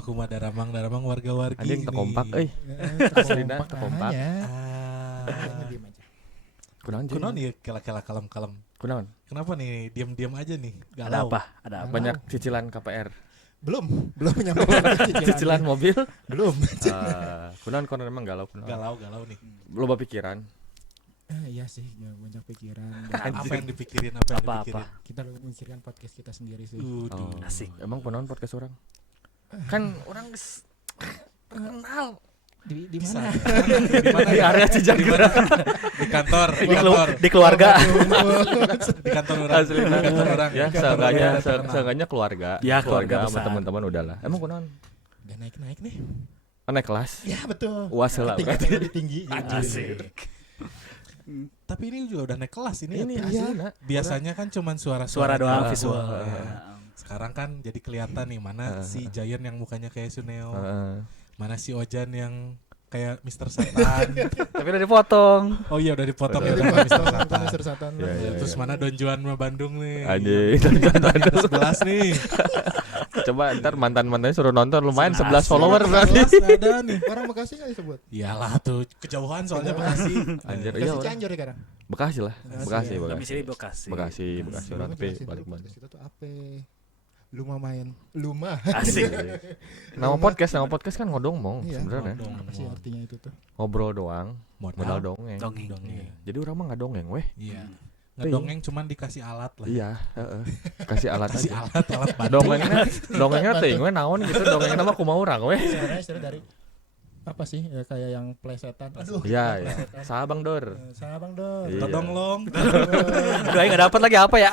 kumaha daramang warga-wargi anjing ini. terkompak Aslina terkompak. Kunaon ya kela-kela kalem-kalem. Kunaon? Kenapa nih diam-diam aja nih? Ada Galau. apa? Banyak cicilan KPR. Belum nyampe Cicilan mobil? belum. Kunaon emang galau. Galau nih. Loba pikiran. Iya sih, banyak pikiran. Apa yang dipikirin? Apa? Kita memikirkan podcast kita sendiri sih. Asik. Emang kunaon podcast orang? Kan orang kenal Di mana? di area Cijanggara. Di kantor. Di keluarga. Di kantor orang. Asli Di kantor orang. Ya, seenggaknya keluarga. Ya, keluarga sama besar. teman-teman udahlah. Emang kunaon? Udah naik nih. Naik kelas. Ya betul. UAS lah berarti. Tingkatnya lebih tinggi. Asik. Tapi ini juga udah naik kelas ini. Ini ya. iya. Biasanya kan cuman suara Doang Ah, visual. Sekarang kan jadi kelihatan nih mana si Giant yang mukanya kayak Suneo, mana si Ojan yang kayak Mr. Satan. Tapi udah dipotong. Oh iya udah dipotong ya Dari udah Mr. Satan. Mr. Satan. Iya. Terus mana Don Juan sama Bandung nih. Anjing. 11 nih. Coba ntar mantan-mantannya suruh nonton lumayan 11 Asik. follower berarti. 11 ada nih. Orang Bekasi nggak disebut. Iyalah tuh kejauhan soalnya Bekasi. Anjir, Bekasi iya orang. Cianjur ya sekarang. Bekasi lah. Bekasi. Domisili Bekasi. Bekasi orang tapi Bekasi balik dulu, Bandung. podcast kita tuh apa? Luma. Asik. Nama podcast kan ngodongmong Iya. sebenarnya. Apa sih artinya itu tuh? Ngobrol doang, modal dongeng. Dongeng. Dongeng. Jadi orang mah nggak dongeng weh. Iya. Ngedongeng cuman dikasih alat lah. Iya, kasih alat Kasih aja. alat bantu. Dongengnya teuing we naon gitu, dongengnya nama kumaha urang weh. Sebenarnya dari apa sih ya, kayak yang plesetan. Aduh. Iya, iya. Saha Bang Dor. Sabang dong. Iya. Todong long. Aduh, aing enggak dapat lagi apa ya?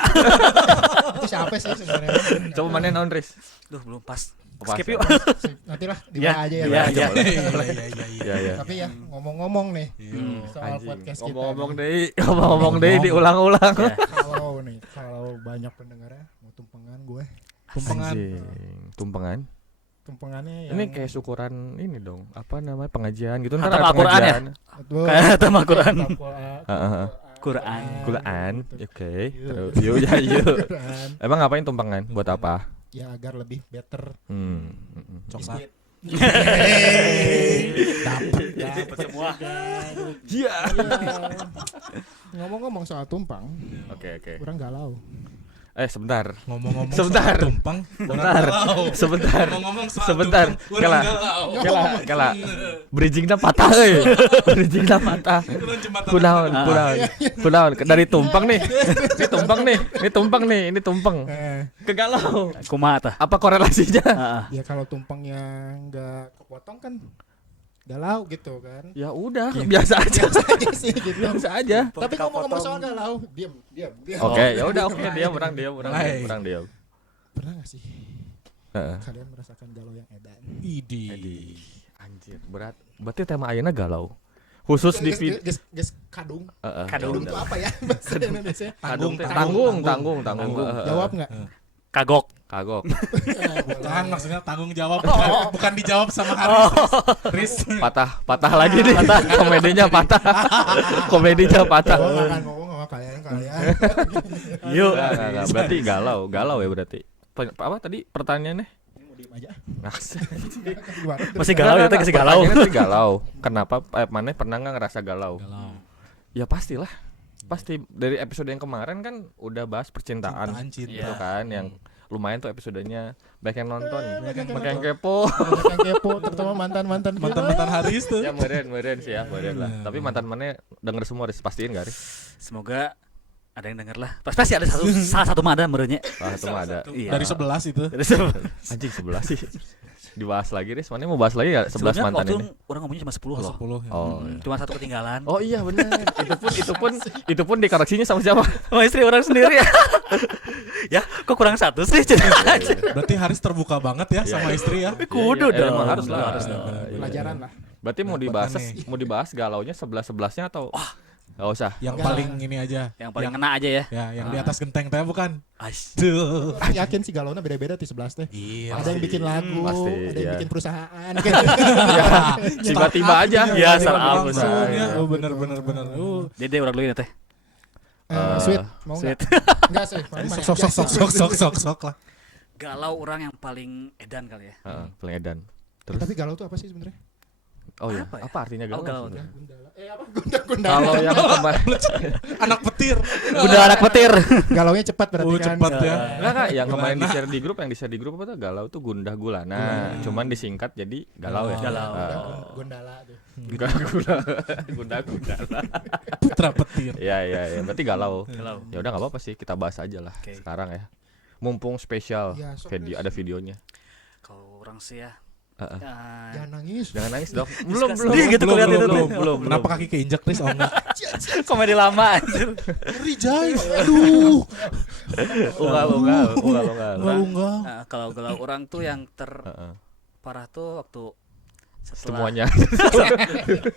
Itu siapa sih sebenarnya? Coba mana naon Riz? Duh, belum pas. Pas Skip ya. yuk. Nanti lah di Iya, bawah aja ya. iya, Bang. iya. Iya, iya. Tapi ya ngomong-ngomong nih soal Anjing. podcast kita. Ngomong deui diulang-ulang. Ya. Kalau banyak pendengarnya mau tumpengan gue. Tumpengan. Tumpengannya yang Ini kayak syukuran ini dong. Apa namanya pengajian gitu ntar Hatam ada Al-Quran ya? pengajian. Kayak tema Quran. Heeh. Quran. Quran. Oke. Terus yuk. Emang ngapain tumpengan? Buat apa? Ya agar lebih better. Coklat. Dapat semua. Iya. Ngomong-ngomong soal tumpang, Oke. kurang galau. Sebentar. Ngomong-ngomong Sebentar. soal tumpang. Sebentar. Ngomong-ngomong soal Sebentar. tumpang. Kurang galau. Kela. Bridgingnya patah euy. Bridgingnya patah. Kunaon. Dari tumpang nih. Ini tumpang. Kegalau. Kumaha tah? Apa korelasinya? Ya kalau tumpangnya nggak kepotong kan galau gitu kan. Ya udah, biasa aja. Aja sih gitu. Biasa aja. Tapi ngomong-ngomong soal galau, diam. Oke, ya udah oke orang diam. Pernah nggak sih Heeh. kalian merasakan galau yang edan? Idi. Anjir, berarti tema ayeuna galau. Khusus di Ges kadung. Kadung. Kadung itu apa ya bahasa Indonesia? Tanggung. Jawab nggak? Kagok. Bukan maksudnya tanggung jawab. Bukan dijawab sama Haris. Patah lagi nih. Komedinya patah. Oh, nggak akan ngomong sama kalian. Yuk. Enggak, berarti galau ya berarti. Apa tadi pertanyaannya? Mau diem aja. Gimana? Masih galau ya, kasih galau. Pertanyaannya tuh galau. Kenapa mana pernah nggak ngerasa galau? Ya pastilah. Pasti dari episode yang kemarin kan udah bahas percintaan Cinta. gitu kan yang lumayan tuh episodenya banyak yang nonton, banyak yang Banyak kepo. yang kepo, terutama mantan Haris tuh. Ya meren sih ya, meren lah. Tapi mantan mana denger semua Riz, pastiin gak Riz? Semoga ada yang denger lah. Pasti ada salah satu mah ada merenya. Salah satu mah ada. Iya. Dari 11 itu. Anjing 11 sih. Dibahas lagi Riz, mana mau bahas lagi ya 11 Sebenarnya mantan waktu ini? orang ngomongnya cuma 10 loh. 10 ya. Oh. Cuma satu ketinggalan. Oh iya benar. itu pun dikoreksinya sama siapa? Sama istri orang sendiri ya. Ya, kok kurang satu sih? Berarti Haris terbuka banget ya sama istri ya. Kudu Iya, dong. emang harus lah. Harus dong. Pelajaran lah. Berarti mau dibahas galaunya 11-11-nya atau enggak usah? Yang Enggak. paling ini aja. Yang paling kena aja ya. Ya, yang di atas genteng teh bukan. Ais. Tuh. Yakin sih galaunya beda-beda di 11 teh. Iya. Ada yang bikin lagu, Pasti, ada yang iya. bikin perusahaan. Ya, tiba-tiba aja. Ya, startup. Langsung ya. Iya. Oh bener. Dede orang dulu ini teh. Sweet, mau Sweet. enggak? Enggak sih. Sok lah. galau orang yang paling edan kali ya. Paling edan. Terus tapi galau tuh apa sih sebenarnya? Oh ya, Apa ya? apa artinya galau? Galau. Gundala. Apa? Gundala. Kalau yang kemarin Anak petir. Udah anak petir. Galaunya cepat berarti kan. Cepat ya. enggak yang kemarin di share di grup apa tuh galau tuh gundah gulana. Cuman disingkat jadi galau ya. Galau. Gundala tuh. Gundah gulana. Putra petir. Ya, berarti galau. Galau. Ya udah enggak apa-apa sih, kita bahas aja lah Oke. sekarang ya. Mumpung spesial Ya, sok, video guys. ada videonya. Kalau orang sih ya. Jangan nangis. Jangan nangis dong. Sedih gitu kelihatan itu. belum. Kenapa kaki keinjak Tris? Oh enggak. Komedi lama anjir. Ngeri Jai. Aduh. Enggak. Enggak. Nah, kalau galau orang tuh yang terparah tuh waktu setelah Semuanya.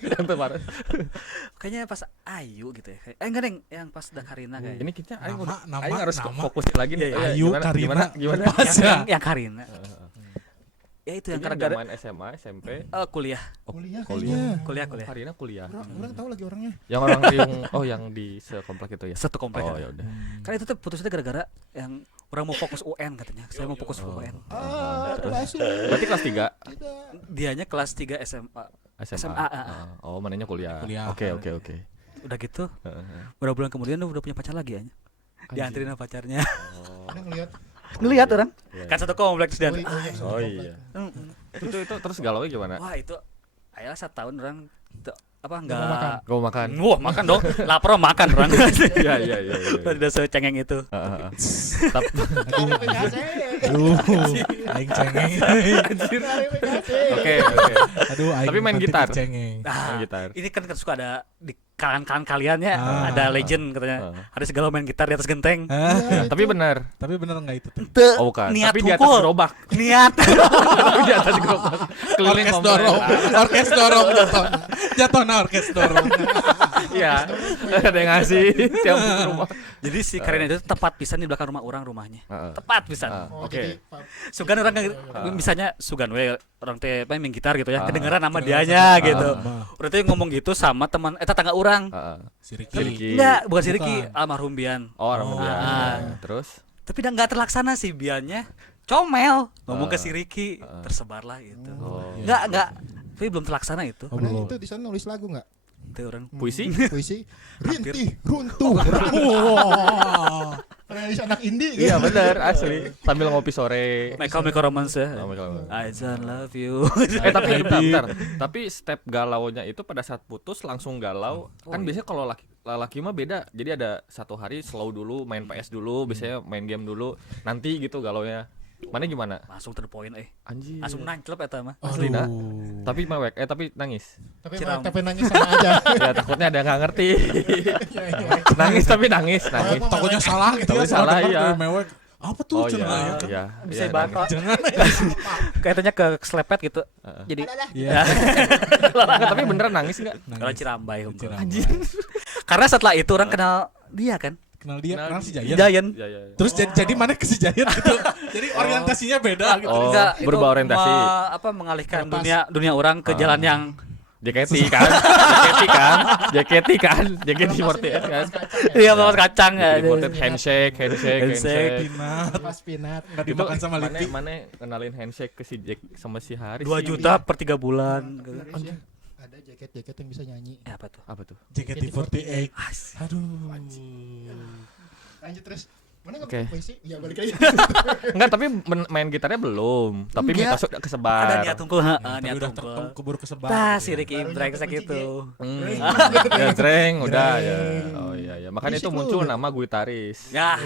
Yang terparah. kayaknya pas Ayu gitu ya. Enggak deng, yang pas udah Karina kayaknya. Ini kita Nama, aing harus nama. fokus lagi nih. Iya, Iya, Ayu, gimana, Karina. gimana? Pas ya. yang Karina. Ya itu yang Ini gara-gara zaman SMA, SMP. kuliah. Kuliah kuliah. kayaknya. Karina kuliah. Orang tahu lagi orangnya. Yang orang yang di sekomplek itu ya. Satu komplek. Oh kan. ya udah. Karena itu tuh putusnya gara-gara yang orang mau fokus UN katanya. Saya mau fokus UN. Terus berarti kelas 3 Dianya kelas 3 SMA. SMA. Oh, mananya kuliah. Kuliah. Oke. Udah gitu. Berapa bulan kemudian udah punya pacar lagi ya. Dianterin sama pacarnya. Ada ngeliat. Ngelihat orang. Iya. Kan satu komplek terus dianterin. Oh iya. Itu terus galaunya gimana? Wah, itu ayolah 1 tahun orang apa makan. enggak Gua makan. Wah, makan dong. Lapar makan orang. Iya. Tidak secengeng itu. Tapi Aduh. Aing cengeng. oke. Aduh, aing Tapi main nanti gitar. dicengeng. Main gitar. Ini kan suka ada di kalangan kalian ya, ada legend katanya. Ah. Ada segala main gitar di atas genteng. Tapi benar. Tapi bener enggak itu? Ente, Oh bukan. niat Tapi di atas hukul. gerobak. Niat. Tapi di atas gerobak. Keliling Orkes komplek. dorong. Orkes dorong jatuh. Jatuhna orkes dorong. Iya. Ada yang ngasih tiap rumah. Jadi si Karina itu tepat pisan di belakang rumah orang rumahnya. Tepat pisan. Oke. Sugan orang misalnya Sugan we orang teh main gitar gitu ya, kedengeran nama dianya gitu. Udah tuh ngomong gitu sama teman tetangga orang. Si Ricky. Enggak, bukan si Ricky, Bukan. almarhum Bian. Oh, orang dia. Terus Tapi udah enggak terlaksana si Biannya. Comel ngomong ke si Ricky, tersebarlah gitu. Enggak. Tapi belum terlaksana itu. Oh, Nah, belum. itu di sana nulis lagu enggak? Itu orang puisi? Puisi. Rintih, runtuh. Nulis anak indie gitu. Iya benar asli. Sambil ngopi sore. Michael Romance ya. Oh, Michael. I don't love you. Tapi bentar. Tapi step galaunya itu pada saat putus langsung galau. Kan biasanya kalau laki mah beda. Jadi ada 1 hari slow dulu, main PS dulu, biasanya main game dulu. Nanti gitu galaunya. Mana gimana? Langsung to the point Anjir. Langsung nanclep eta mah. Asli nak. Tapi mewek, tapi nangis. Tapi nangis sama aja. Ya takutnya ada yang nggak ngerti. Nangis tapi nangis. Takutnya salah gitu Takutnya ya. salah, Dengar iya. dari mewek. Apa tuh Oh cenah ya? iya. Bisa Iya, batal. nangis. Jangan. Kayaknya ke selepet gitu. Jadi Iya. Nggak, tapi beneran nangis nggak? kalau Cirambai hukum. Cirambai. Karena setelah itu orang kenal dia kan. Kenal dia, kenal si Jayan. Giant. Iya. Terus jadi mana ke si Jayan gitu. Jadi orientasinya beda gitu. Oh, Enggak, itu berubah orientasi. mengalihkan Lepas. dunia orang ke jalan yang JKT Mortis kan. iya bawa kacang ya. Mortis handshake. Pinat. Pas pinat. Enggak dimakan sama Liti. Mana kenalin handshake ke si Jack sama si Haris. 2 juta per 3 bulan. Ada jaket-jaket yang bisa nyanyi. Apa tuh? JKT48. Aduh. Lanjut terus. Mana Oke. enggak puisi? Ya balik lagi. Enggak, tapi main gitarnya belum. Tapi Enggak. mitos udah kesebar. Ada niat tungkul, Tapi niat udah tungkul. keburu kesebar. Tah gitu si ya. Ricky Baru brengsek nyampe itu. Ya Dreng udah ya. Dreng. Oh iya. Makanya Berisik itu lu muncul udah. nama Guitaris. Ya,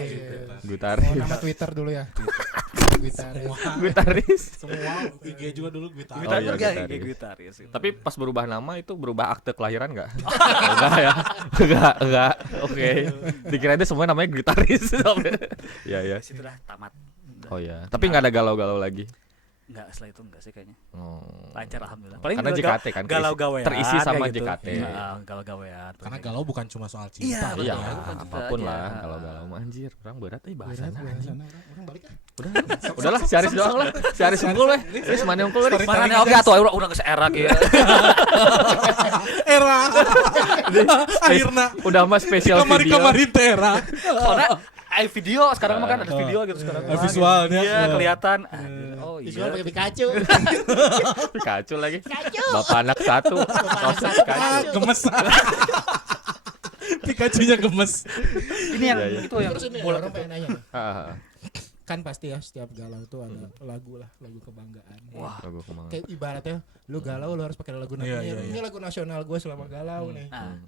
Guitaris. Oh, nama Twitter dulu ya. Twitter. Guitaris. Semua IG juga dulu gue tahu. Oh, iya, gitaris. gitaris. Gitaris. Tapi pas berubah nama itu berubah akte kelahiran enggak? Enggak ya. Enggak. Oke. Dikira itu semua namanya Guitaris. Iya ya. Situ dah tamat. Oh ya. Tapi enggak ada galau-galau lagi. Enggak, setelah itu enggak sih kayaknya. Oh. Lancar alhamdulillah. Karena JKT kan galau gawean. terisi sama kayak gitu. JKT. Iya, galau gawean. Karena galau bukan cuma soal cinta. Iya, gitu Iya, ya. bukan cinta apapun aja. lah galau-galau mah anjir. Orang berat bahasana anjing. Orang balik ah. Udahlah, si Aris doang lah. Si Aris unggul weh. Terus mana unggul weh. Mana nih oke atuh udah geus era kieu. Era. Akhirnya Udah mah spesial video. kemarin tera. Soalnya video sekarang mah kan ada video gitu sekarang. Visualnya. Iya, kelihatan. Oh Visual iya. pakai Pikachu. Pikachu lagi. Bapak anak satu. Proses Pikachu. Gemes. Pikachunya gemes. Ini yang Iya, iya. itu yang Terus ini bola orang itu. pengen nanya. Ah, Kan pasti ya setiap galau tuh ada lagu kebanggaan. Wah. lagu kemana? Kayak ibaratnya lu galau lu harus pakai lagu nasional. Iya, iya, Ini lagu nasional gue selama galau nih. Nah.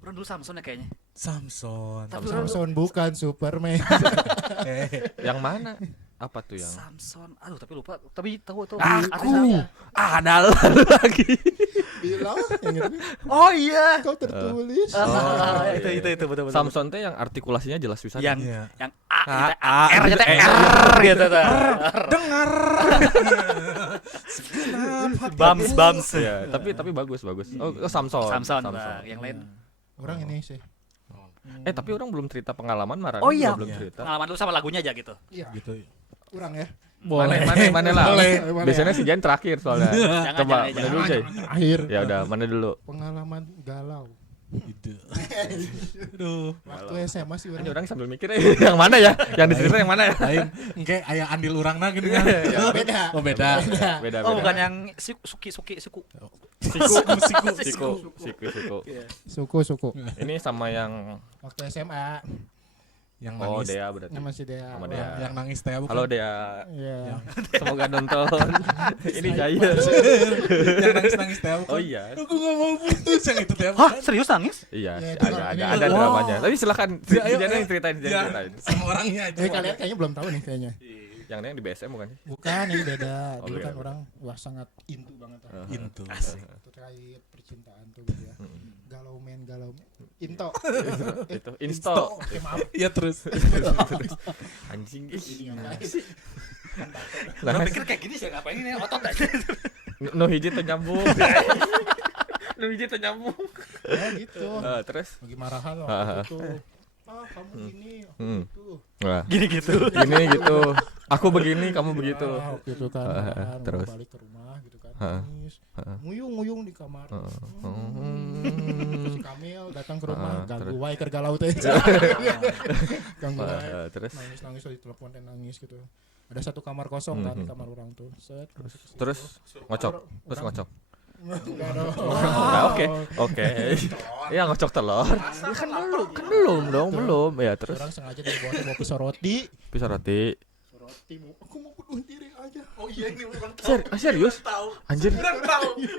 Orang dulu Samson ya kayaknya. Samson. Tapi orang Samson bukan Superman. Yang mana? Apa tuh yang? Samson. Aduh, tapi lupa. Tapi tahu tuh. Aku ada lagi. Bilang yang gitu. Oh iya. Kau tertulis. Itu betul. Samson teh yang artikulasinya jelas bisa. Yang Iya. yang A, A, R-nya teh R gitu tuh. Dengar. Bams. Ya, tapi bagus. Oh, Samson. Samson. Bang. Yang lain. Orang ini sih. Tapi orang belum cerita pengalaman Marani. Oh iya. Belum cerita. Pengalaman dulu sama lagunya aja gitu. Iya. Gitu. Orang ya. Mana lah. Boleh. Biasanya si Jan terakhir soalnya. Coba jangan, mana dulu, Jay? Akhir. Ya udah, mana dulu? Pengalaman galau. Gitu. Aduh. Waktu SMA sih Ini orang. orang sambil mikir yang mana ya? Yang diceritain yang mana ya? Lain. Engke aya andil urangna gini kan. Beda. Oh beda. Beda. Oh, bukan yang suki. Siku. Suku. Ini sama yang Waktu SMA. Yang Oh, nangis. Dea berarti. Nama si Dea. Sama Dea. Yang nangis teh bukan. Halo Dea. Iya. Semoga nonton. Ini Jaya. Yang nangis teh bukan. Oh iya. Aku gak mau putus yang itu teh. Hah, serius nangis? Iya, Ya, itu ada ini. dramanya. Tapi silakan Ya, ayo, Jangan ayo. yang ceritain. Ya, sama orangnya aja. Kalian kayaknya belum tahu nih kayaknya. Yang di BSM bukan sih? Bukan, ini beda. Oh, Dulu beda, kan beda. orang wah sangat into banget. Itu. Itu terkait percintaan tuh gitu ya. Galau men. Into. Itu Insto. Maaf. Iya terus. Anjing. Orang Nah, pikir kayak gini sih ngapain ini otot aja. no hiji teu nyambung. No hiji teu nyambung. Ya gitu. Terus Lagi marahan loh Ah, itu. Kamu ini, aku Hmm. itu. wah, Gini gitu. gini gitu. Aku begini, kamu begitu. Waktu itu kan, mau terus. balik ke rumah gitu kan, Ah. nangis, nguyung di kamar. Si Kamil datang ke Ah, rumah, ganggu terus. wae keur galau teh. Ganggu wae. Terus Nangis di telepon teh nangis gitu. Ada satu kamar kosong kan di kamar orang tuh. Set. masuk ke situ. terus ngocok. Terus Orang- ngocok. Enggak dong. Nah, oke. Iya ngocok telur. Ya, kan belum dong, belum. Ya terus Orang sengaja bawa pisau roti. pisau roti. Aku mau bunuh diri aja. Oh iya ini memang Serius? Anjir.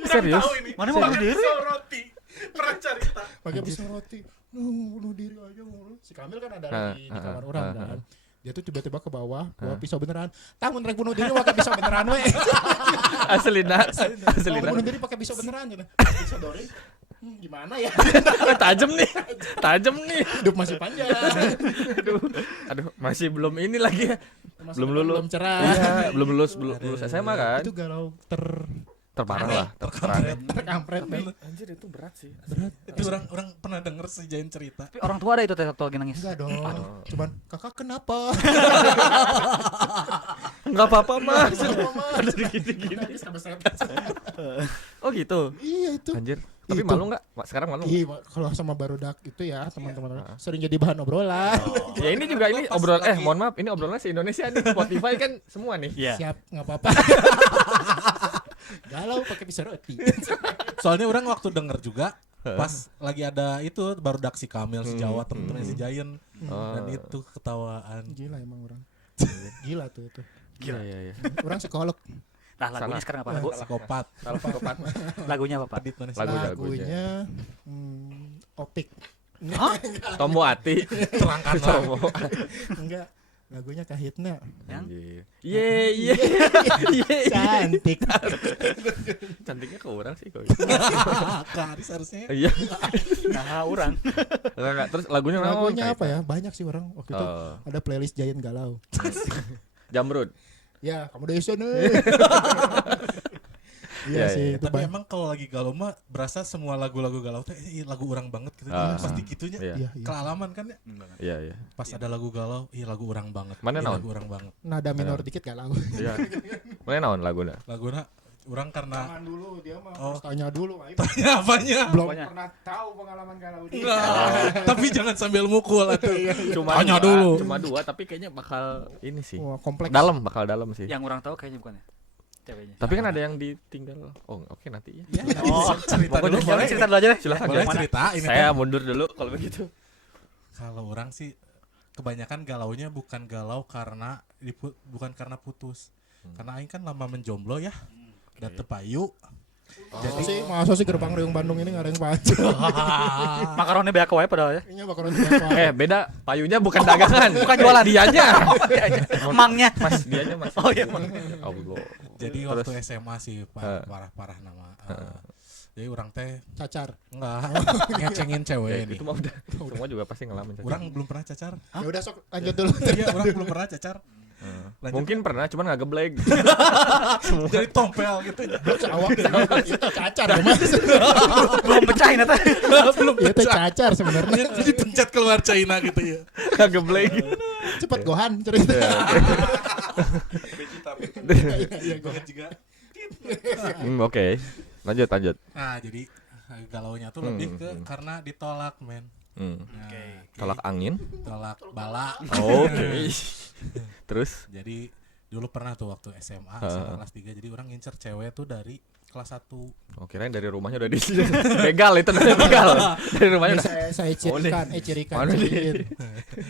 Serius? Mana mau bunuh diri? Roti. Pernah cerita. pakai pisau roti. Mau bunuh diri aja. Si Kamil kan ada di kamar orang kan. Dia tuh tiba-tiba ke bawah bawa pisau beneran. Tah mun rek bunuh diri pakai pisau beneran we. Aslina. Kalau bunuh diri pakai pisau beneran gitu. Pisau dori. Gimana ya? Tajam nih. Hidup masih panjang. Aduh, masih belum ini lagi ya. Belum lulus. Belum cerah. Iya, belum lulus SMA kan? Itu galau Terparah lah, terkampret. terkampret. Anjir itu berat sih. Itu orang pernah denger si Jain cerita. Tapi orang tua ada itu teh waktu lagi nangis. Enggak dong. Cuman kakak kenapa? Enggak apa-apa, Mas. Ada gini-gini. Oh gitu. Iya itu. Anjir. Tapi Itu. malu enggak? Sekarang malu nggak? Iya, kalau sama barudak itu ya teman-teman sering jadi bahan obrolan. Ya ini juga ini obrolan mohon maaf, ini obrolan se-Indonesia nih. Spotify kan semua nih. Iya. Siap, nggak apa-apa. Galau pakai pisau roti. Soalnya orang waktu denger juga pas lagi ada itu baru Daksi Kamil si Jawa temen-temen si Giant dan itu ketawaan. Gila emang orang. Gila tuh itu. Iya. Orang psikolog. Nah, lagunya sekarang apa? Lagu Psikopat. Salah psikopat. lagunya apa, Pak? Pedit mana sih? Lagunya Opik. Tombo Ati. Terangkan lah. Tombo. Enggak. Lagunya Kahitna. Anjir. Iya. Cantik. Cantiknya ke orang sih kok. Karis harusnya. Iya. Nah, orang. Enggak. Terus lagunya naon? Lagunya apa ya? Banyak sih orang. Waktu itu ada playlist Giant Galau. Jamrud. Ya, kamu dari sana. Iya Ya, sih, ya. itu Tapi emang kalau lagi galau mah berasa semua lagu-lagu galau teh lagu orang banget gitu. Pasti gitunya. Iya. Iya, iya. Kealaman kan ya. Iya. Pas ada lagu galau, lagu orang banget. Mana naon? Lagu orang banget. Nada minor dikit galau. Iya. Mana naon laguna? Laguna Orang karena Jangan dulu dia mah Oh. harus tanya dulu. Aing tanya apanya? belum Apanya? pernah tahu pengalaman galau dia. Enggak, tapi jangan sambil mukul atuh. Cuma Tanya dua, dulu. Cuma 2 tapi kayaknya bakal ini sih. Wah, kompleks. Bakal dalam sih. Yang orang tahu kayaknya bukan ya. Ceweknya. Tapi kan ada yang ditinggal. Oh, oke nanti ya. Ya, Oh, cerita pokoknya dulu boleh. boleh. cerita dulu aja deh. Silakan. Boleh Mana? cerita ini Saya teh. mundur dulu kalau begitu. Kalau orang sih kebanyakan galaunya bukan galau karena bukan karena putus. Karena aing kan lama menjomblo ya. Dan tepayu. Masa sih gerbang Reung Bandung ini nggak ada yang pacu. Makaronnya beak wae padahal ya. Ini bakal diapa. Beda. Payunya bukan dagangan, bukan jualan dianya. Emangnya. Mas, dianya Mas. Oh iya. Allah. Jadi Terus? waktu SMA sih parah-parah nama. Jadi orang teh Cacar. enggak ngecengin Ya, cewek nih. itu mah udah. Semua juga pasti ngalamin. Cacar. Orang belum pernah cacar. Ya udah sok lanjut dulu. Iya, orang belum pernah cacar. Lanjut. Mungkin pernah, cuman nggak geblek. Jadi tompel gitu. Awak itu cacar Mas. Belum pecahin eta. belum Itu cacar sebenarnya. Jadi pencet keluar China gitu ya. Nggak geblek. Cepet gohan cerita. Iya, gohan juga. Oke. Lanjut. Nah, jadi galaunya tuh lebih ke karena ditolak, men. Nah, Tolak angin. tolak bala. Oke. Terus? Jadi dulu pernah tuh waktu SMA kelas 3 jadi orang ngincer cewek tuh dari kelas 1. Oh, kirain dari rumahnya udah di begal itu dari begal. Dari rumahnya udah. Saya cirikan, cirikan. Mana nih?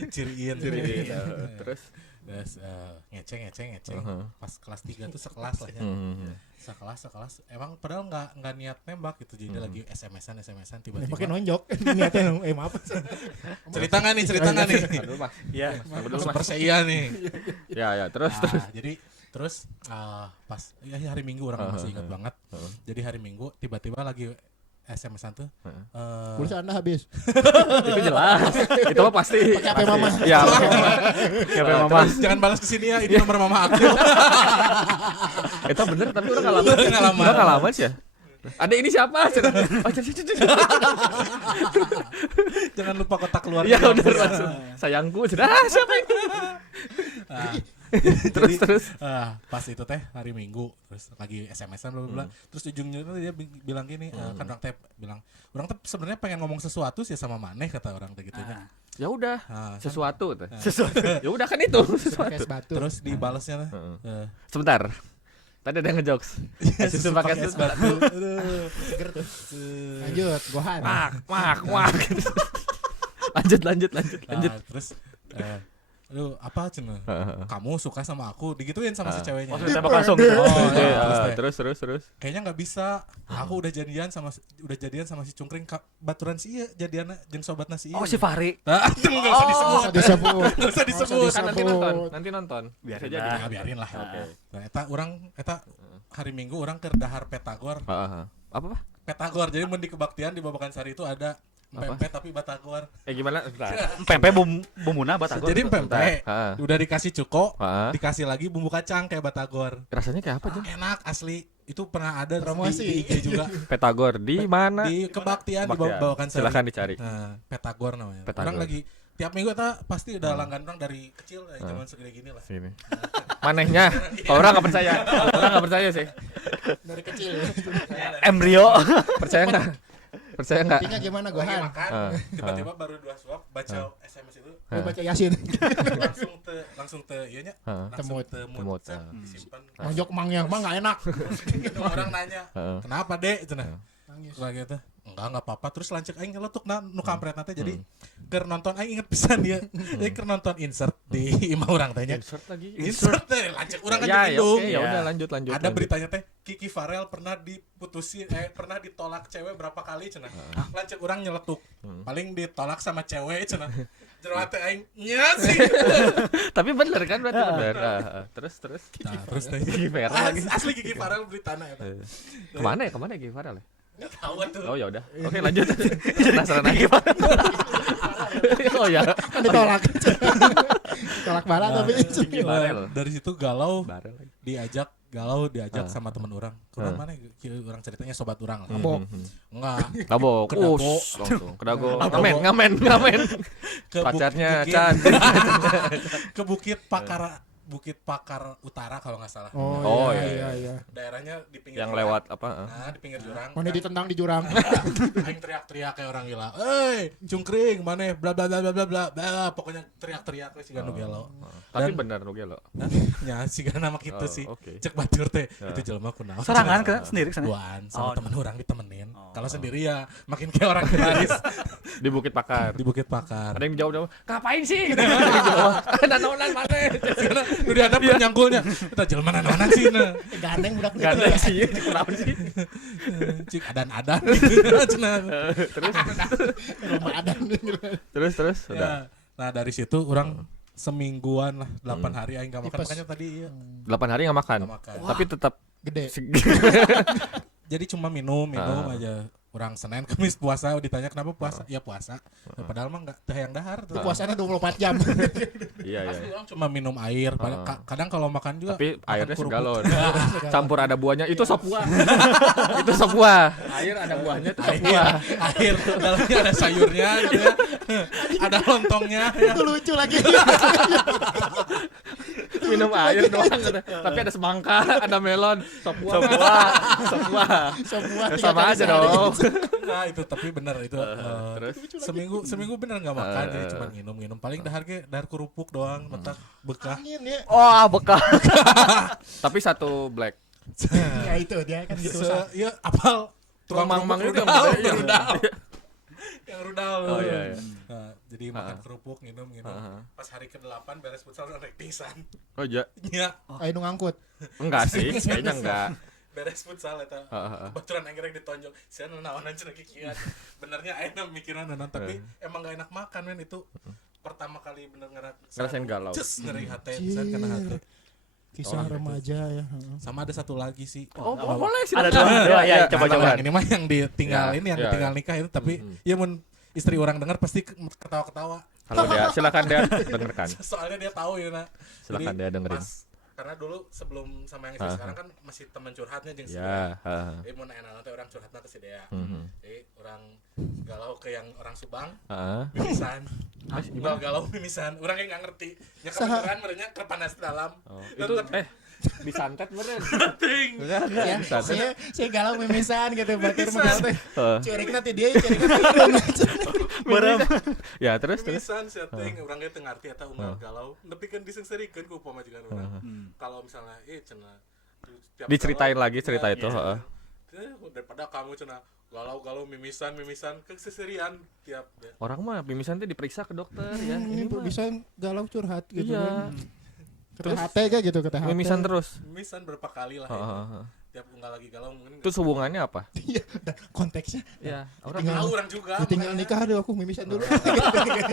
Ciriin. Terus Terus ngeceng. Uh-huh. Pas kelas 3 tuh sekelas lah ya. Sekelas. Emang padahal nggak niat nembak gitu. Jadi lagi SMS-an tiba-tiba. Pakai nonjok. Niatnya maaf. Cerita nggak nih? aduh Mas. Iya. Aduh Mas. Perseia nih. Ya, terus. Jadi terus pas hari Minggu orang masih ingat banget. Jadi hari Minggu tiba-tiba lagi SMS-an tuh. Pulsa Anda habis. Itu jelas. Itu mah pasti. Pakai HP mama. Iya, pakai mama. Siapa yang mama? Jangan balas ke sini ya, ini nomor mama aku. Itu bener tapi udah ngalaman. Udah ngalaman sih ya. Ada ini siapa? Oh, Jangan lupa kotak keluar. Iya, udah langsung. Sayangku, siapa ini? Terus. Pas itu teh hari Minggu, terus lagi SMS-an bla bla. Terus ujungnya tuh dia bilang gini, kan orang teh bilang, orang teh sebenarnya pengen ngomong sesuatu sih sama Maneh kata orang teh gitunya. Ya udah, Kan, sesuatu tuh. Ya udah kan itu sesuatu. Pakai batu. terus dibalasnya Sebentar. Tadi ada yang ngejokes. Susu pakai es batu. Seger tuh. Lanjut, gohan. Mak. Lanjut. Terus aduh apa cenah? Kamu suka sama aku, digituin sama si ceweknya. Oh, tembak langsung gitu. Terus. Kayaknya nggak bisa. Aku udah jadian sama si Cungkring baturan si ieu jadiana jeung sobatna si ieu. Oh, si Fahri. Nah, itu nggak usah disebut. Nggak Nggak usah disebut. Kan nanti nonton. Biarin Bisa jadi. lah. Ya, biarin lah. Oke. Nah, eta hari Minggu orang ke dahar Petagor. Apa? Petagor. Jadi mun di kebaktian di Babakan Sari itu ada Apa? pempek tapi batagor. Gimana? Bentar. Pempek bumbuna batagor. Jadi pempek Heeh. udah dikasih cuko, Heeh. dikasih lagi bumbu kacang kayak batagor. Rasanya kayak apa, Jun? Enak asli. Itu pernah ada Promosi. di IG juga. Petagor di mana? Di kebaktian di Baktian. Babakan Sari. Silakan dicari. Nah, Petagor namanya. Petagor. Orang lagi tiap minggu eta pasti udah langganan orang dari kecil dari zaman segede gini lah. Sini. Manehnya. Kalau orang nggak percaya sih. Dari kecil. Embrio. Percaya nggak? Intinya gimana Lagi gohan? makan, tiba-tiba baru 2 suap baca SMS itu Lu baca Yasin. langsung iya nya. Temut. Temut. Disimpan. Nonjok mangnya, mah enggak enak. Orang nanya, "Kenapa, Dek?" cenah. Nangis. Lagi gitu. Enggak apa-apa. Terus lanjut aing nyeletuk nu kampret nanti jadi keur nonton aing inget pisan dia. Jadi keur nonton insert di imah urang teh nya. Insert lagi. Insert teh lanjut urang kan Ya, jeung indung. oke, ya udah lanjut. Ada beritanya teh Kiki Farel pernah pernah ditolak cewek berapa kali cenah. Lanjut urang nyeletuk. Paling ditolak sama cewek cenah. Jero hate aing nya sih. Tapi bener kan berarti bener. Terus. Nah, terus teh Gigi Farel lagi. asli Kiki Farel beritana eta. Kemana ya Gigi Farel ya? Enggak tahu tuh. Oh ya udah. Oke lanjut. Penasaran aja. Oh ya. Kan ditolak. Tolak bala tapi Gigi Farel. Dari situ galau Barel lagi. diajak sama teman orang. Kurang mana orang ceritanya sobat orang lah. Mabok. Enggak. Kabok. Ke Dago. Langsung. Ke Dago. Mabok. Ngamen. Ke Pacarnya Bukit- Chan. ke Bukit Pakara Bukit Pakar Utara kalau nggak salah. Oh, iya. Daerahnya di pinggir yang jurang. lewat apa? Nah, di pinggir jurang. Mana ditendang di jurang. Aing teriak-teriak kayak orang gila. Cungkring, mana bla bla bla bla bla bla. Bla. Pokoknya teriak-teriak we siga nu gelo. Tapi Dan- bener nu gelo. Nya siga nama kitu sih. Oke. Cek batur teh. Itu jelema kunaon. Sorangan ke sendiri sana. Duaan sama Oh, temen orang ditemenin. Oh. Kalau sendiri ya makin kayak orang gratis Di Bukit Pakar. di Bukit Pakar. Ada yang jauh-jauh. Ngapain sih? Dari jauh. Nanonan mana? Karena nu dihandap nyangkulnya. Eta jelema nanaonan sih na. Gandeng budak Gak ada sih. Kenapa sih? Cik adan-adan gitu cenah. Terus rumah adan. terus udah. Ya. Nah, dari situ orang semingguan lah 8 hari aing gak makan Tipes. makanya tadi iya. 8 hari nggak makan. Nggak makan. Tapi tetap Gede. Jadi cuma minum aja. Orang Senin Kamis puasa ditanya kenapa puasa? Ya puasa. Padahal mah enggak teh yang dahar tuh. Puasanya 24 jam. iya. Asli orang cuma minum air. Kadang kalau makan juga Tapi makan airnya kerupuk. segalon. Campur ada buahnya. Itu sop buah. Itu sop buah. Air ada buahnya itu sop buah. Air dalamnya ada sayurnya gitu ya. Ada lontongnya ya. Itu lucu lagi. Minum air doang. Tapi ada semangka, ada melon, sop buah. Sop buah. Semua Ya, sama aja dong. Nah, itu tapi bener itu Terus seminggu bener nggak makan jadi cuma minum paling dahar kerupuk doang mentak bekah. Angin ya. Oh, bekal. tapi satu black. Ya itu dia kan gitu. Ya apal Tukang mang-mang itu rudal, yang rudal. Yang rudal. Oh iya. Nah, jadi makan kerupuk, minum. Pas hari ke-8 beres futsal rek pingsan. Oh iya. Nya, Ayo nu ngangkut. Enggak sih, kayaknya enggak. beres futsal eta. Kebetulan aing rek ditonjol. Sia naonan cenah kikian. Benernya ayeuna mikiran naon tapi emang gak enak makan men itu. Pertama kali bener Ngerasain galau. Cus ngeri hate pisan kana hate. Kisah remaja ya. Sama ada satu lagi sih. Oh, boleh sih. Ada dua ya, coba-coba. Yang ini mah yang ditinggal Ya, ini yang ya, ditinggal nikah itu tapi ya mun istri orang dengar pasti ketawa-ketawa. Halo dia, silakan dia dengarkan. Soalnya dia tahu ya nak. Silakan dia dengerin. Karena dulu sebelum sama yang istri sekarang kan masih teman curhatnya jeung si Ya, Dea. Jadi mau nanya nanti orang curhatnya ke si Dea. Jadi orang galau ke yang orang Subang, mimisan. Galau mimisan. Orang yang nggak ngerti. Ya kebenaran merenya kepanas dalam. Itu disantet bener. Ya, saya galau mimisan gitu batur mah teh. Cerik nanti dia Berem. Ya, terus Mimisan sia teh urang ge teu ngarti eta unggal galau. Tapi kan disengserikeun ku upama juga urang. Kalau misalnya cenah tiap Diceritain galau, lagi cerita itu, iya. Daripada kamu cenah galau-galau mimisan keseserian tiap orang mah mimisan teh diperiksa ke dokter ya. ini Ini mah bisa galau curhat gitu iya. kan. Ke THT kayak gitu ke THT. Mimisan terus. mimisan berapa kali lah ya. Tiap unggal lagi galau mungkin Terus hubungannya apa? Iya, dan konteksnya Ya, orang tahu orang juga. tinggal nikah deh aku mimisan dulu.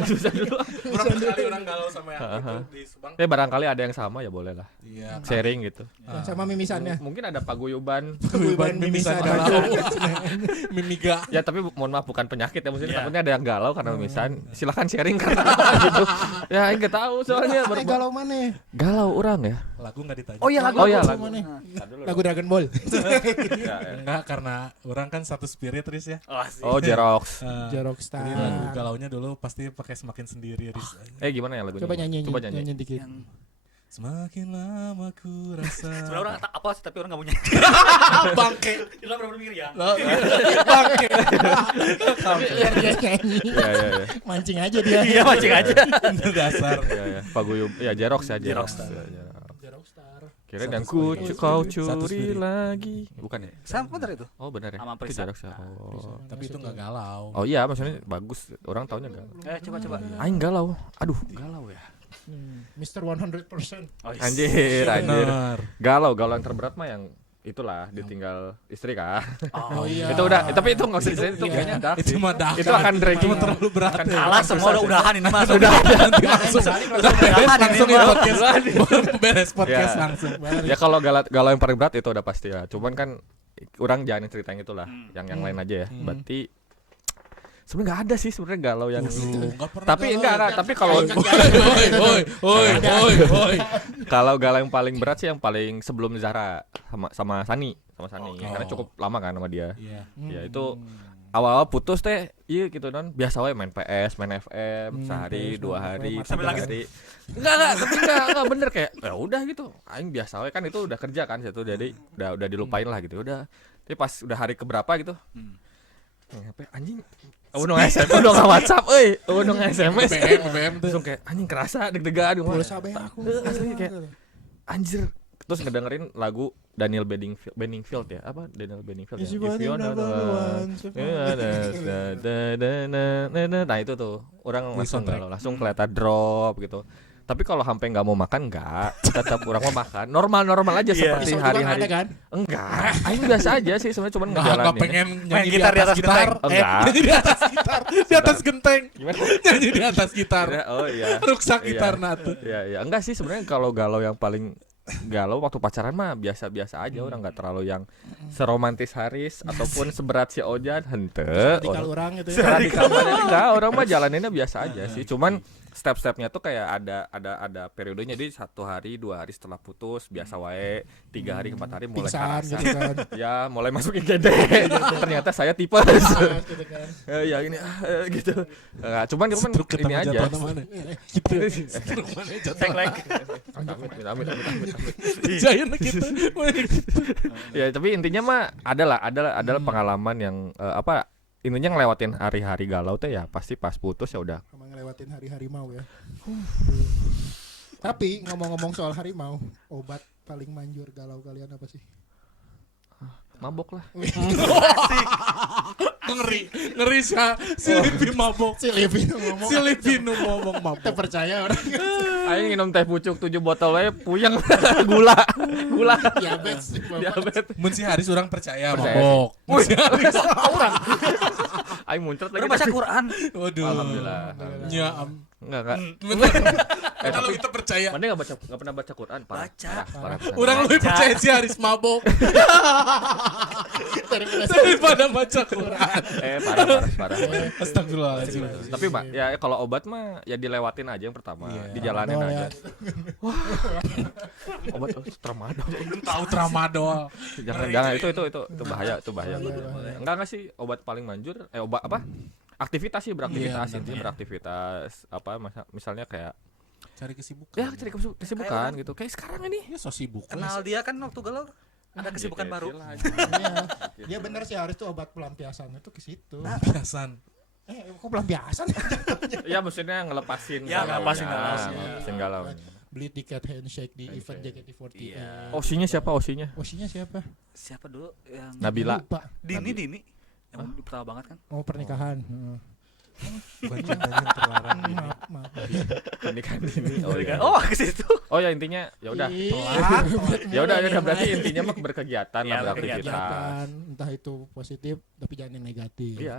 susah dulu. Berapa kali orang galau sama yang itu di Subang. Barangkali ada yang sama ya boleh lah. Iya. Sharing gitu. Sama mimisannya. Mungkin ada paguyuban. Paguyuban mimisan galau. Mimiga. Ya tapi mohon maaf bukan penyakit ya maksudnya takutnya ada yang galau karena mimisan. Silakan sharing karena apa gitu. Ya enggak tahu soalnya Galau mana? galau orang ya. Lagu enggak ditanya. Oh iya lagu. Oh iya Lagu lagu. mana? Ntar dulu Lagu Dragon Ball. Ya, ya. Enggak karena orang kan satu spirit Riz ya. Oh Jerox. Jerox Jadi lagu galaunya dulu pasti pakai semakin sendiri Riz. Gimana ya lagunya? Coba nyanyi. Coba nyanyi. dikit. Semakin lama ku rasa. Sebenarnya orang apa sih tapi orang enggak punya. Bangke. Kita pernah berpikir ya. Bangke. Biar dia nyanyi. Iya iya iya. Mancing aja dia. Iya, mancing aja. Dasar. Iya iya. Paguyub. Ya Jerox ya Jerox. Jerox Star. Kira Satu dan ku spirit. kau Satu curi spirit. lagi. Bukan ya? Sama bener itu. Oh benar ya. Sama Itu Prisa. Jerox ya. Oh. Tapi itu enggak galau. Oh iya maksudnya bagus. Orang taunya galau. Coba. Aing galau. Aduh, galau ya. Mr. 100%. Oh, iya. Anjir. Benar. Galau yang terberat mah yang itulah ditinggal istri kan. Oh iya. Itu udah, tapi itu enggak usah diseritain itu Iya. kayaknya dark Itu sih. mah dah. Itu akan dragging. Itu terlalu berat. ya. Kalah semua udah udahan ini mah. Udah Nanti langsung langsung ya podcast. Beres podcast Ya. langsung. Ya kalau galau yang paling berat itu udah pasti ya. Cuman kan orang jangan ceritain itulah, yang lain aja ya. Berarti sebenarnya nggak ada sih sebenarnya galau yang tapi enggak tapi kalau kalau galau yang paling berat sih yang paling sebelum Zara sama Sani karena cukup lama kan sama dia Iya. ya itu awal-awal putus teh iya gitu non biasa we main PS main FM sehari PS, 2 main hari FM, 3 nangis. hari enggak tapi enggak bener kayak ya udah gitu aing biasa we kan itu udah kerja kan situ jadi udah dilupain lah gitu udah tapi pas udah hari keberapa gitu HP anjing udah SMS udah WhatsApp udah SMS BBM tuh. langsung kayak anjing kerasa deg-degan gua Pulsa be aku. asli kayak anjir terus ngedengerin lagu Daniel Bedingfield ya apa Daniel Bedingfield ya If you If you want wanna another one, nah itu tuh orang langsung soundtrack. galau langsung kelihatan drop gitu tapi kalau sampai nggak mau makan nggak tetap orang mau makan normal aja seperti Pisau juga hari-hari ada kan? enggak aing biasa aja sih sebenarnya cuman Nggak ngejalanin pengen Main nyanyi gitar di atas gitar. genteng. enggak Nyanyi di atas gitar. Di atas genteng. gimana Nyanyi di atas gitar. oh iya Ruksak Iya. gitar tuh. ya enggak sih sebenarnya kalau galau yang paling galau waktu pacaran mah biasa-biasa aja orang nggak terlalu yang seromantis Haris ataupun seberat si Ojan hente Radikal orang gitu ya. radikal banget enggak orang mah jalaninnya biasa aja sih cuman step-stepnya tuh kayak ada periodenya jadi 1 hari 2 hari setelah putus biasa wae 3 hari 4 hari mulai Pingsan kerasa gitu kan. ya mulai masuk IGD ternyata saya tipes Gitu kan. ya ini gitu nggak cuman Stroke ini ketemu aja jatuh mana? Gitu. Stroke mana jatuh. Teklek. amit. Jayan gitu. Ya tapi intinya mah adalah pengalaman yang intinya ngelewatin hari-hari galau teh ya pasti pas putus ya udah Sama ngelewatin hari harimau ya. Tapi ngomong-ngomong soal harimau, obat paling manjur galau kalian apa sih? mabok lah. Ngeri si Lipi mabok. Si Livi ngomong. Si Lipi ngomong mabok. Kita percaya orang. Aing minum teh pucuk 7 botol we puyeng gula. Diabetes. Diabetes. Mun si Haris orang percaya Percaya mabok. Mun si Haris. Aing muncrat lagi. Udah baca Quran. Waduh. Alhamdulillah. Ya Enggak. Kalau kita percaya. Mana enggak pernah baca Quran, parah. Baca. Parah. Orang lebih percaya si Haris mabok daripada baca Quran. Parah. Astagfirullahaladzim. Tapi Mbak, ya kalau obat mah ya dilewatin aja yang pertama, Iya. dijalanin Tramadol aja. ya. Obat tramadol. Tahu tramadol. Jangan itu bahaya. Enggak sih obat paling manjur obat apa? Aktivitas sih beraktivitas Iya, intinya beraktivitas apa misalnya kayak Cari kesibukan. ya cari kesibukan gitu. Kayak sekarang ini. Ya so sibuk. Kenal dia kan waktu galau ada kesibukan baru. Iya. Dia bener sih Haris tuh obat pelampiasan itu ke situ. Biasan. Kok pelampiasan? Iya maksudnya ngelepasin Ya, ngelepasin ngelepasin galau. Beli tiket handshake di event JKT48. Iya. Osinya siapa osinya? Osinya siapa? Siapa dulu yang Nabila. Lupa. Dini yang pertama banget kan? Oh pernikahan. Heeh. Bacaan terlarang. Maaf. Ini kan ini. Oh iya. Oh ke situ. Oh ya intinya ya udah. Ya udah berarti intinya mah berkegiatan Iya, lah beraktivitas. Kegiatan, entah itu positif tapi jangan yang negatif. Iya.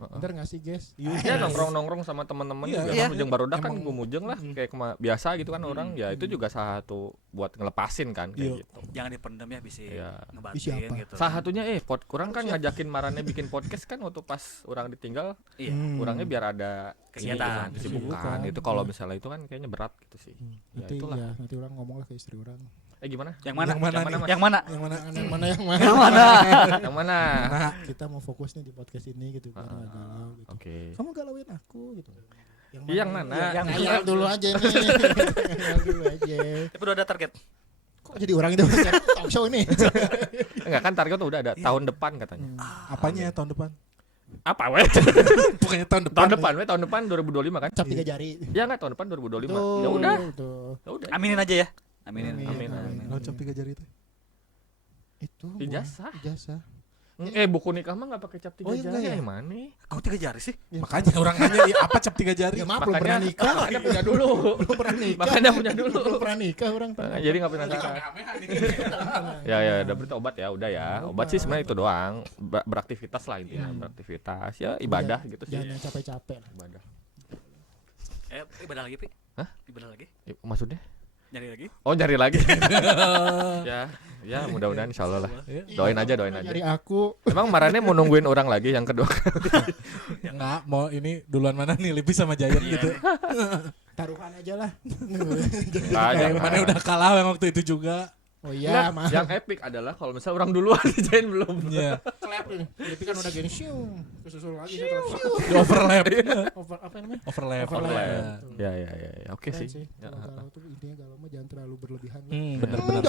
Bener nggak sih guys? Ya nongkrong sama teman-teman Iya. juga kan jeung barudak kan Emang. gumujeng lah kayak biasa gitu kan orang ya itu juga salah satu buat ngelepasin kan Iya. kayak gitu. Jangan dipendam ya bisa Iya. ngebantuin Siapa? gitu. Salah satunya kurang kan ngajakin Marane bikin podcast kan waktu pas orang ditinggal Iya. kurangnya biar ada Kegiatan. kesibukan itu kalau misalnya itu kan kayaknya berat gitu sih. Ya Nanti itulah. nanti orang ngomong lah ke istri orang. Gimana? Yang mana? Yang mana Yang mana? nih? Yang mana? Yang mana? Yang mana? Yang mana? Nah, Kita mau fokus nih di podcast ini gitu biar nggak galau gitu. Oke. Kamu galauin aku gitu. Yang mana? Yang ngayal dulu aja nih. Ngayal dulu aja. Tapi udah ada target. Kok jadi orang itu talk show ini? Enggak kan target tuh udah ada tahun depan katanya. apanya ya tahun depan? Apa weh? Pokoknya tahun depan. Tahun depan 2025 kan? Cap 3 jari. Ya enggak tahun depan 2025. Tuh, Ya udah. tuh. Ya udah. Aminin aja ya. Aminin. Amin. Lo cap 3 jari itu. Itu Ijazah. Ijazah. Buku nikah mah enggak pakai cap 3 Oh, iya, jari. enggak ya? Yang mana? Kau 3 jari sih? Ya, Makanya orang nanya ya, apa cap 3 jari? Ya maaf belum pernah nikah. Makanya punya dulu. Belum pernah nikah. Makanya punya dulu. Belum pernah nikah orang. Jadi enggak pernah nikah. Ya udah berarti obat ya, udah ya. Obat sih sebenarnya itu doang. Beraktivitas lah intinya, beraktivitas. Ya ibadah gitu sih. Jangan yang capek-capek lah. Ibadah. Ibadah lagi, Pi? Hah? Ibadah lagi? Maksudnya? Nyari lagi? Oh, nyari lagi. Ya, mudah-mudahan insyaallah lah. Doain aja. Nyari aku. Emang Marane mau nungguin orang lagi yang kedua kali? Enggak, mau ini duluan mana nih Lipi sama Giant gitu. Taruhan aja lah. Yang Mana udah kalah yang waktu itu juga. Oh iya, yang epic adalah kalau misalnya orang duluan Jain belum. Iya. overlap nih. Tapi kan udah gini kesusul lagi satu. Di overlap. Apa namanya? Overlap. Ya. Oke Keren sih. Kalau galau tuh intinya galau mah jangan terlalu berlebihan. Bener-bener.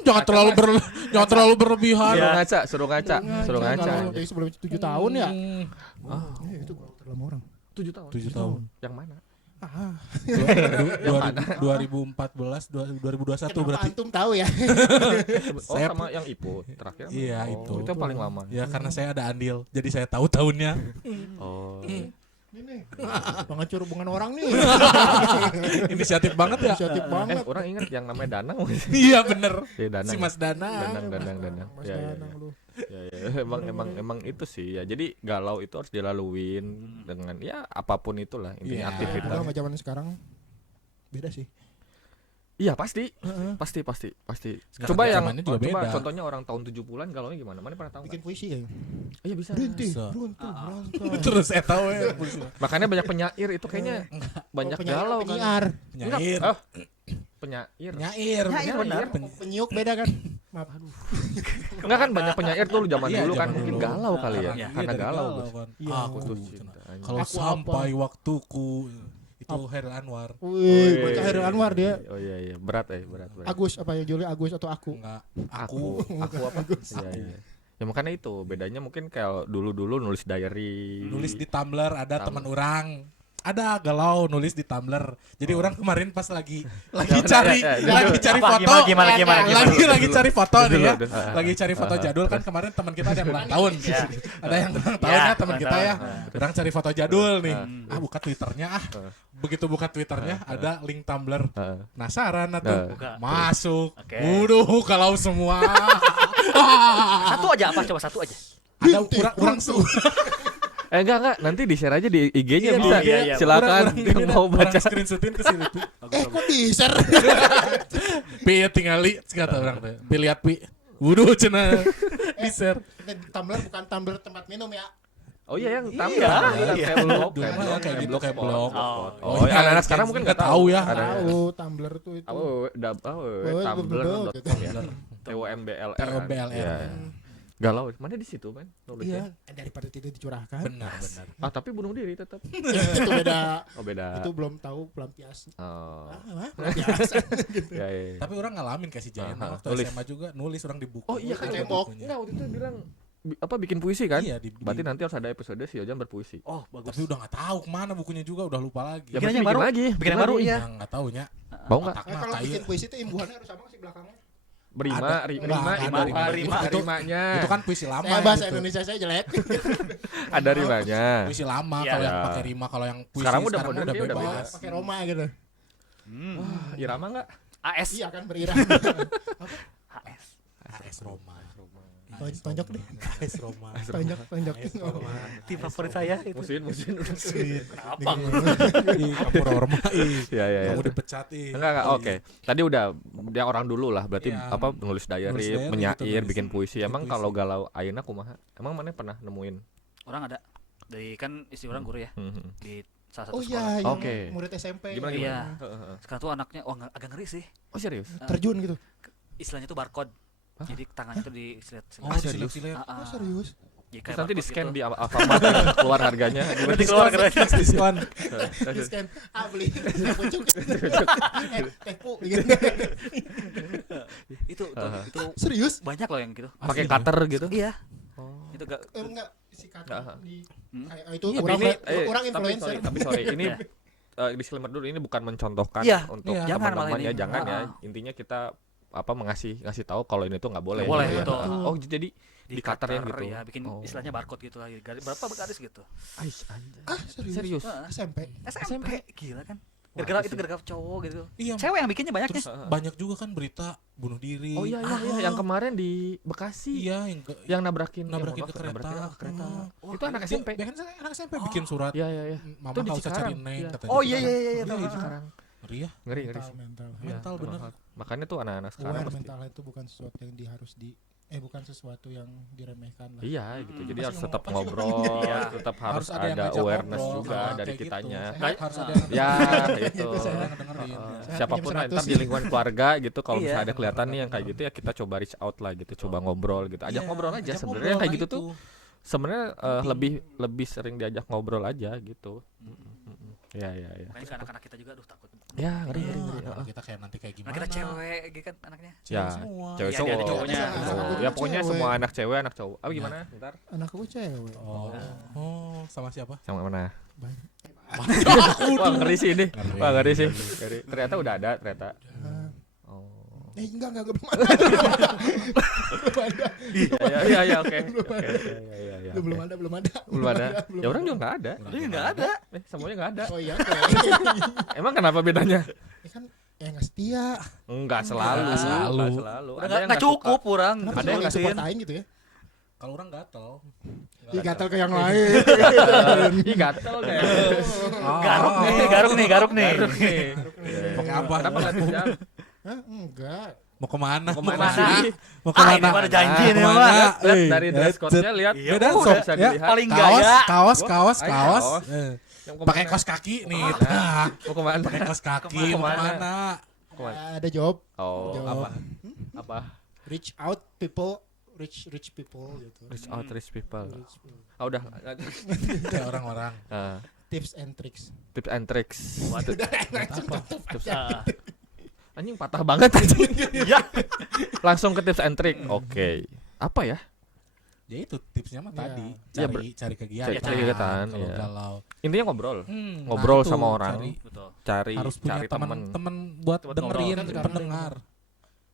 Jangan terlalu berlebihan. Jangan terlalu berlebihan. Suruh ngaca. Galau dari sebelum 7 tahun ya. Itu galau terlalu orang. 7 tahun. 7 tahun. Yang mana? 2014 2021 Kenapa berarti. antum tahu ya? Saya sama yang Iput terakhir. Iya, itu. Itu yang paling lama. Ya karena saya ada andil, jadi saya tahu tahunnya. Oh. Ini pengacur hubungan orang nih. Inisiatif banget ya. Inisiatif banget. Orang ingat yang namanya Danang. Iya bener. Danang. Si Mas Danang. Danang. Mas Ya. Danang lu. Ya. Emang itu sih ya. Jadi galau itu harus dilaluin dengan ya apapun itulah intinya Iya. aktivitas. Kalau sama zaman sekarang beda sih. Iya pasti. Sekarang Coba yang zamannya juga coba beda. contohnya orang tahun 70-an galaunya gimana? Mana pernah tahu Bikin nggak? puisi ya. Iya bisa. Berhenti, Bisa. beruntung, merangkai. Terus saya tahu ya. Makanya banyak penyair itu kayaknya banyak galau kan. Penyiar. Penyair. Oh, penyair. Penyair. benar. Penyiuk beda kan? Maaf. Enggak kan banyak penyair tuh zaman Iya, dulu kan zaman mungkin dulu. galau kali ya. Iya, Karena dari galau. Bos. kan. Iya. Aku Putus tuh cinta. kalau Aku sampai waktuku itu Hairil Anwar. Wih, baca Hairil Anwar dia. Oh iya berat. Agus apa ya Juli Agus atau aku? Enggak, Aku apa? Iya. Ya makanya itu bedanya mungkin kayak dulu nulis diary. nulis di Tumblr ada Tumblr. teman orang. Ada galau nulis di Tumblr. Jadi orang kemarin pas lagi Ya, cari ya, lagi cari Apa? foto. Gimana? Lagi cari foto nih ya. Dulu. Lagi cari foto jadul kan kemarin teman kita ada yang ulang tahun. Iya. Ada yang ulang tahun Iya, ya teman ulang kita ya. tahun. Orang cari foto jadul nih. Buka Twitternya Begitu buka Twitternya ada link Tumblr. Heeh. Penasaran atuh. Buka. Masuk. Oke. Waduh, kalau semua. Satu aja apa? Coba satu aja. Ada kurang Enggak, nanti di-share aja di IG-nya Iya, bisa. iya. Silakan yang mau baca. Screenshotin ke sini tuh. Kok di-share? Pi tingali kata orang teh. Pi lihat pi. Wuduh cenah. Di-share. Tumblr bukan Tumblr tempat minum ya. Oh iya yang tamu Iya, ya. iya. Kayak blog, Dulu mah kayak gitu, kayak blog. Oh, ya, anak-anak sekarang mungkin nggak tahu ya. Tahu Tumblr tuh itu. Tumblr.com ya. TOMBLR. TOMBLR. Iya. Galau, mana di situ kan nulisnya? Iya, daripada tidak dicurahkan. Benar. Tapi bunuh diri tetap. Itu beda. Oh beda. Itu belum tahu pelampias. Oh. Pelampiasan. Ya. Tapi orang ngalamin kasih Jayana waktu Nulis. SMA juga nulis orang di buku. Oh iya kan Di tembok. bukunya. Enggak waktu itu bilang bikin puisi kan? Iya, Berarti nanti harus ada episode si Ojan berpuisi. Oh, bagus. Tapi udah nggak tahu kemana bukunya juga, udah lupa lagi. Ya, Bikin berarti yang baru. lagi. Bikin yang baru, iya. Nggak tahunya. Mau enggak? Otak Nah, mah kalau kayu. bikin puisi itu imbuhannya harus sama sih belakangnya. Berima, Ada rimanya. Itu kan puisi lama. Saya bahasa gitu. Indonesia saya jelek. Ada rimanya. Puisi lama Iya. kalau yang Ya. pakai rima, kalau yang puisi Sekarang udah modern, dia udah bebas. Pakai Roma gitu. Wah, irama enggak? AS. Iya kan berirama. AS. AS Roma. Tonjok deh. AS Roma. Tonjok. Tim favorit saya itu. Musin. Apa? Ih, kamu Roma. Ih. Ya. Kamu dipecat ih. Enggak, oke. Tadi udah dia orang dulu lah, berarti Iya. apa nulis diary, Nulis diary menyair, gitu, nulis. bikin puisi. Emang Puisi. kalau galau ayeuna kumaha? Emang mana pernah nemuin? Orang ada. Dari kan istri orang guru ya Hmm. di salah satu Oh sekolah. iya, yang Oke. murid SMP. Gimana Iya. gimana? Sekarang tuh anaknya agak ngeri sih. Oh serius? Terjun gitu. Istilahnya tuh barcode. Hah? Jadi tangannya tuh disilet. Oh, serius? disilet-silet. Oh, serius. Jadi Terus nanti di barcode scan gitu. di Alfamart keluar harganya. Nanti keluar kerja. Diskon. Di scan. Beli teh pucuk. Teh pu gitu. Itu Serius? banyak loh yang gitu. Pakai Asli, cutter gitu. Iya. Oh. Itu gak Enggak si kata Nggak. di Hmm? kayak itu Iya, orang ini, orang tapi influencer. sorry, ini Iya. disclaimer dulu, ini bukan mencontohkan Iya, untuk iya. Jangan malah teman-teman ini. ya, jangan ya. Ah. Intinya kita ngasih tahu kalau ini tuh nggak boleh. Nggak boleh, gitu ya. betul. Oh jadi di cutter yang gitu. ya, bikin Oh. istilahnya barcode gitu lagi. Berapa garis gitu. Aish, anjay. Ah, serius? Serius. SMP. SMP gila kan. Gara-gara itu gara-gara cowok gitu. Iya. Cewek yang bikinnya banyaknya. Terus banyak juga kan berita bunuh diri. Oh iya, yang kemarin di Bekasi Iya, yang ke yang nabrakin nabrakin ke motor, kereta. nabrakin ke kereta. Oh. Itu anak Dia- SMP. dia kan anak SMP bikin surat. Iya. Mama Itu di kalau usah cari Cikarang, neng iya. katanya. Oh iya Cikarang. iya iya Iya, tahu. itu sekarang. Ngeri ya. Ngeri Mental, sih. mental. Iya, Mental, bener. Makanya tuh anak-anak sekarang Aware pasti. mental itu bukan sesuatu yang harus bukan sesuatu yang diremehkan lah. Iya gitu. Jadi Masih harus ngomong tetap apa sih ngobrol, ngomongnya? tetap harus Harus ada yang ada ngajak awareness ngobrol, juga kayak dari gitu. kitanya. Sehat, harus ada yang Ya, ngedengerin. itu. Harus ada yang ngedengerin. Sehat Siapapun punya ntar 100. di lingkungan keluarga gitu kalau Iya. misalnya ada kelihatan nih yang kayak gitu ya kita coba reach out lah gitu, coba ngobrol gitu. Ajak Iya, ngobrol aja ajak sebenarnya ngobrol, kayak gitu nah tuh. Sebenarnya lebih sering diajak ngobrol aja gitu. Ya. Makanya ke anak-anak kita juga aduh takut. Ya, ngeri. Kalau kita kayak nanti kayak Nah, gimana? kita cewek gitu kan anaknya. Ya, semua. cewek Iya, cowok. ada cowoknya. Cowok. Ya pokoknya Cewek. semua anak cewek, anak cowok. Ah gimana? Bentar. Anak gue cewek. Oh, sama siapa? Sama mana? Banyak. Wah, ngeri sih ini. Ngeri. Wah, ngeri sih. Ngeri. Ternyata udah ada ternyata. Oh. Enggak belum ada. Belum ada. Iya, oke. Iya. Belum ada. Belum ada. Ya orang juga enggak ada. Ini enggak ada. Semuanya enggak ada. Oh iya. Emang kenapa bedanya? Ini kan enggak setia. Enggak selalu. Enggak selalu. Enggak selalu. Udah enggak cukup orang. Kenapa Ada sih yang nggak ngasihin. support aing gitu ya? Kalau orang gatel. Ih gatel ke yang lain. Ih gatel deh. Garuk nih. Garuk nih. Pakai apa? Kenapa enggak jam? Hah? Enggak. Mau kemana? Mau kemana? Mau Ah, kemana? ini mah ada janji nih Kemana? mah. Lihat Eh, dari dress code-nya lihat. Iya, Beda udah, bisa ya, dilihat. paling Kaos, gaya. kaos. Kaos. Eh, Yang Pakai kemana? kaos kaki nih. Nah, Mau kemana? pakai kaos kaki. Kemana? Mau kemana? Kemana? Ada job. Oh, Job. apa? Apa? Reach out people, rich people gitu. Reach out rich people. Rich people. Ah udah. Kayak orang-orang. Tips and tricks. Tips and tricks. Tips Ah. Anjing patah banget anjing. Iya. Langsung ke tips and trick. Oke. Apa ya? Ya itu tipsnya mah Iya. tadi. Iya, Cari kegiatan. cari kegiatan, Kalau iya. galau. Intinya ngobrol. Nah Ngobrol itu, sama orang. Betul. Cari harus punya teman. teman buat Buat dengerin, ngobrol. Kan pendengar.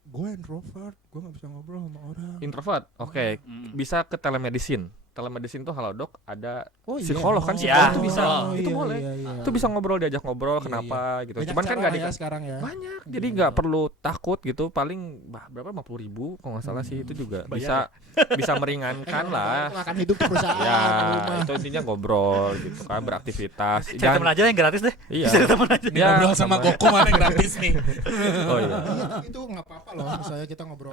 Gue introvert, gue nggak bisa ngobrol sama orang. Introvert. Oke. Mm. Bisa ke telemedicine. Telemedicine tuh Halodoc ada Oh iya. psikolog kan, Iya. psikolog tuh bisa. Oh, Itu boleh. Itu bisa ngobrol, diajak ngobrol Iya, kenapa gitu. Banyak Cuman kan cara enggak lah ya sekarang ya. banyak. Jadi nggak perlu takut gitu. Paling berapa 50.000 kalau nggak salah sih itu juga bisa meringankan lah. Itu akan hidup di perusahaan. Ya, di rumah. itu intinya ngobrol gitu kan, beraktivitas. Cari teman aja yang gratis deh. Iya. Cari teman aja. Ya, Ngobrol sama Goku mana yang gratis nih. Oh iya. Iya, itu nggak apa-apa loh. Misalnya kita ngobrol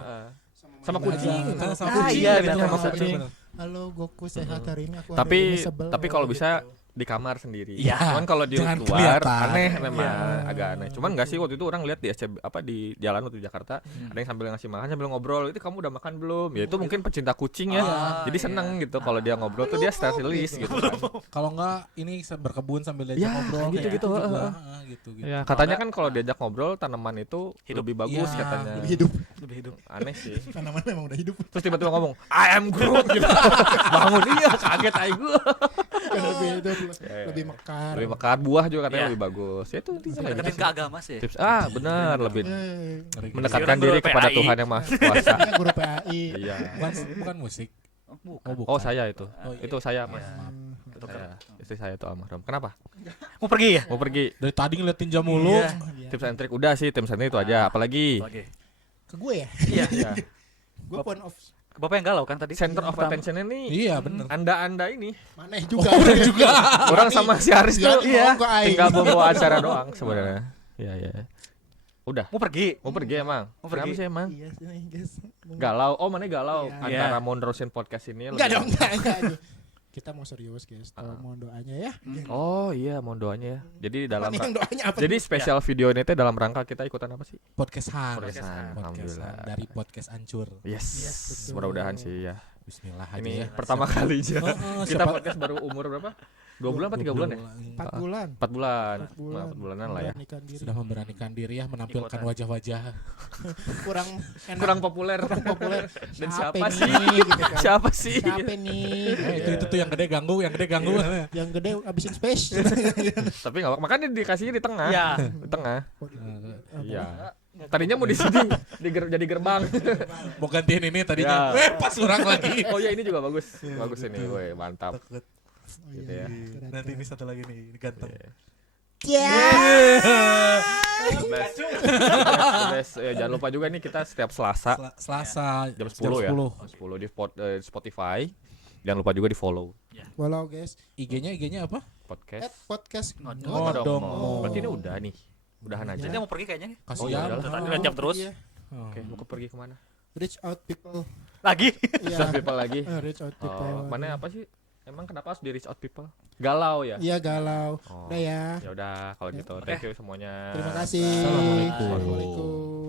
Sama Manila. kucing. Sama Ah, kucing. iya, bener, bener, sama bener. kucing. Halo Goku sehat hari ini aku Tapi hari ini sebel. tapi kalau Oh, bisa gitu. di kamar sendiri. Iya. Cuman kalau di Jangan luar kelihatan. aneh memang Iya. agak aneh. Cuman enggak sih waktu itu orang lihat di SCB apa di jalan waktu di Jakarta ada yang sambil ngasih makan sambil ngobrol. Itu kamu udah makan belum? Ya itu mungkin pecinta kucing ya. Jadi seneng gitu kalau dia ngobrol tuh dia stress release gitu kan. Kalau enggak ini berkebun sambil diajak Ya, ngobrol gitu, kayak gitu, juga. heeh. Gitu. Ya, katanya kan kalau diajak ngobrol tanaman itu Hidup. lebih bagus Iya, katanya. lebih hidup. Lebih hidup. Aneh sih. Tanaman memang udah hidup. Terus tiba-tiba ngomong I am Groot gitu. Bangun iya kaget aja gue. Kan lebih hidup, Iya. lebih mekar. Lebih mekar buah juga katanya Iya. lebih bagus. Ya itu intinya kayak Deketin gitu ke sih. agama sih. Tips benar lebih Ngeri. mendekatkan Orang diri guru kepada PAI. Tuhan yang Maha Kuasa. Ini guru PAI. Iya. Bukan musik. Bukan. Oh, bukan. Oh saya itu. Oh, iya. Itu saya Mas. Itu Saya. Istri saya itu almarhum. Kenapa? Mau pergi ya? Mau pergi. Dari tadi ngeliatin jam mulu. Iya. Tips and trick udah sih, tips and trick itu aja. Apalagi Lagi. Ke gue ya. Iya. ya, Gue point of Bapak yang galau kan tadi? center of Pertama. attention ini Iya bener. Anda ini maneh juga. juga. orang sama si Haris Iya, tuh iya. Ke aing. tinggal bawa acara doang sebenarnya. Iya iya. Udah. Mau pergi? Mau pergi emang? Mau Kenapa pergi. sih emang? Iya sih guys. Galau. Oh mana galau Iya. antara mau nerusin podcast ini Enggak lebih- dong, enggak. Kita mau serius guys. Mohon doanya ya. Oh iya mohon doanya ya. Jadi dalam Mana yang doanya apa? jadi spesial video ini teh dalam rangka kita ikutan apa sih? Podcastan. Podcastan. Alhamdulillah. Dari podcast Ancur. Yes. betul. Mudah-mudahan sih ya. Bismillah aja Ini ya. pertama kalinya Oh, kita siapa- podcast baru umur berapa? 2 bulan apa 3 bulan ya? 4 bulan. 4 bulan. 4 bulan. 4 bulanan lah ya. Memberanikan diri. Sudah memberanikan diri ya menampilkan Ikutan. wajah-wajah. kurang enak. Kurang populer. populer. Dan siapa nih, sih? gitu kan. Siapa sih? Siapa nih? Itu tuh yang gede ganggu, yang gede ganggu. Yang gede abisin space. Tapi enggak makanya dikasihnya di tengah. Iya. Di tengah. Eh, Iya. Tadinya mau di sini jadi gerbang. Mau gantiin ini tadinya. Ya. Pas orang lagi. Oh iya ini juga bagus. Bagus ini. Woi, mantap. Takut. Oh, Gitu ya. Nanti ini satu lagi nih, ganteng. Best. Best. Ya, jangan lupa juga nih kita setiap Selasa Selasa jam 10 ya. 10. Jam 10 di Spotify. Jangan lupa juga di follow Walau guys. IG-nya apa? podcast. Podcast Ngodong. Berarti ini udah nih. Udahan aja. Jadi mau pergi kayaknya nih. Kasihan. Oh, iya, Tadi 2 jam terus. Iya. Oh. Oke, mau pergi kemana? reach out people. Lagi. Reach out Iya. people lagi. Reach out people. Mana apa sih? Emang kenapa harus di reach out people? Galau ya? Iya galau. Oh. Udah ya. Ya udah kalau gitu. Oke. Thank you semuanya. Terima kasih. Assalamualaikum. Assalamualaikum.